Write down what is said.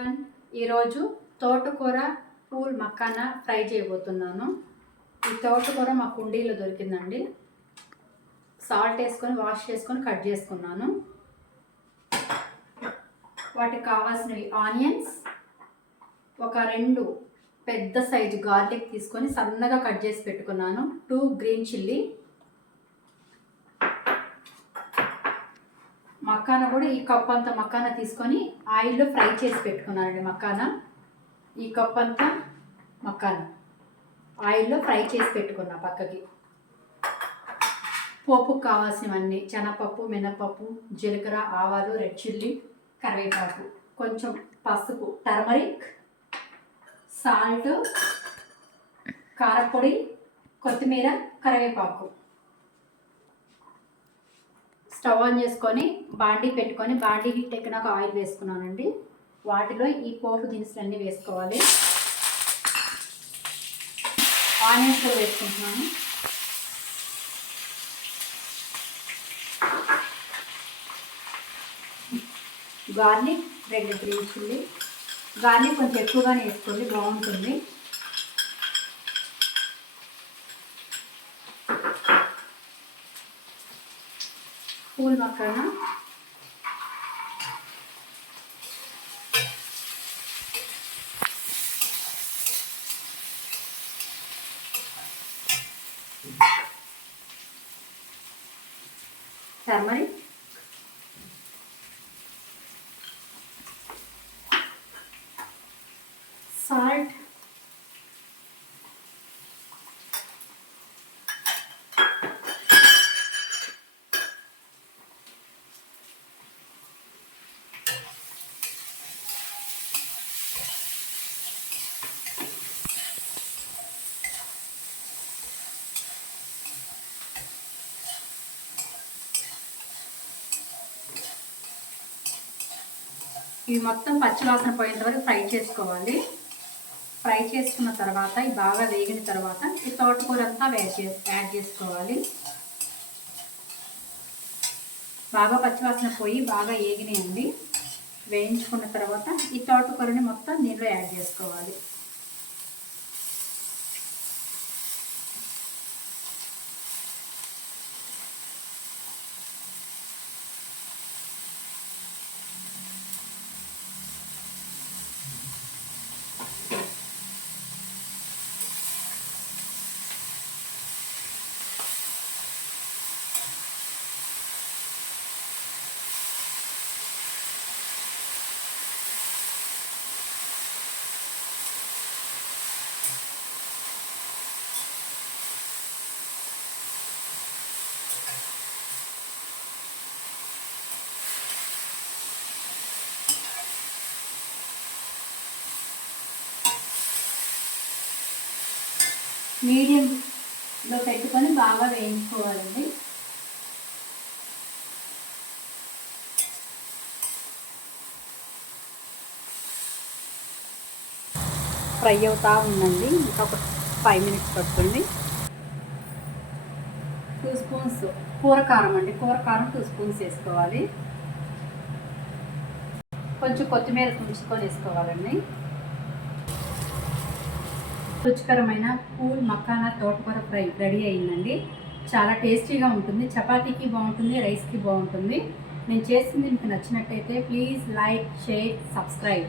Everyone, ఈరోజు తోటకూర pool makhana fry చేయబోతున్నాను. ఈ తోటకూర మా కుండీలో దొరికిందండి. సాల్ట్ వేసుకొని వాష్ చేసుకొని కట్ చేసుకున్నాను. వాటికి కావాల్సినవి ఆనియన్స్, ఒక 2 పెద్ద సైజు గార్లిక్ తీసుకొని సన్నగా కట్ చేసి పెట్టుకున్నాను. 2 గ్రీన్ చిల్లీ, మక్కానా కూడా ఈ కప్ అంతా మక్కానా తీసుకొని ఆయిల్లో ఫ్రై చేసి పెట్టుకున్నానండి. మక్కానా ఈ కప్ అంతా మక్కానా ఆయిల్లో ఫ్రై చేసి పెట్టుకున్నా పక్కకి. పోపుకు కావాల్సినవన్నీ శనగపప్పు, మినపప్పు, జీలకర్ర, ఆవాలు, రెడ్ చిల్లీ, కరివేపాకు, కొంచెం పసుపు, టర్మరిక్, సాల్ట్, కారపొడి, కొత్తిమీర, కరివేపాకు. స్టవ్ ఆన్ చేసుకొని బాండీ పెట్టుకొని బాండీ హీట్ ఎక్కినాక ఆయిల్ వేసుకున్నానండి. వాటిలో ఈ పోపు దినుసులన్నీ వేసుకోవాలి. ఆనియన్స్ కూడా వేసుకుంటున్నాను. Garlic, 2 green chilli. గార్లిక్ కొంచెం ఎక్కువగానే వేసుకోండి, బాగుంటుంది. పూల్ మక్కానా, టర్మరిక్, సాల్ట్, ఇవి మొత్తం పచ్చివాసన పోయేంత వరకు ఫ్రై చేసుకోవాలి. ఫ్రై చేసుకున్న తర్వాత ఇవి బాగా వేగిన తర్వాత ఈ తోటకూర అంతా యాడ్ చేసుకోవాలి. బాగా పచ్చివాసన పోయి బాగా వేగినాయండి. వేయించుకున్న తర్వాత ఈ తోటకూరని మొత్తం దీనిలో యాడ్ చేసుకోవాలి. మీడియంలో పెట్టుకొని బాగా వేయించుకోవాలండి. ఫ్రై అవుతా ఉందండి. ఇంకా ఒక 5 మినిట్స్ పడుతుంది. 2 స్పూన్స్ కూర కారం అండి. కూర కారం 2 స్పూన్స్ వేసుకోవాలి. కొంచెం కొత్తిమీర తుంచుకొని వేసుకోవాలండి. రుచికరమైన పూల్ మక్కానా తోటకూర ఫ్రై రెడీ అయిందండి. చాలా టేస్టీగా ఉంటుంది. చపాతీకి బాగుంటుంది, రైస్కి బాగుంటుంది. నేను చేసింది మీకు నచ్చినట్టయితే ప్లీజ్ లైక్, షేర్, సబ్స్క్రైబ్.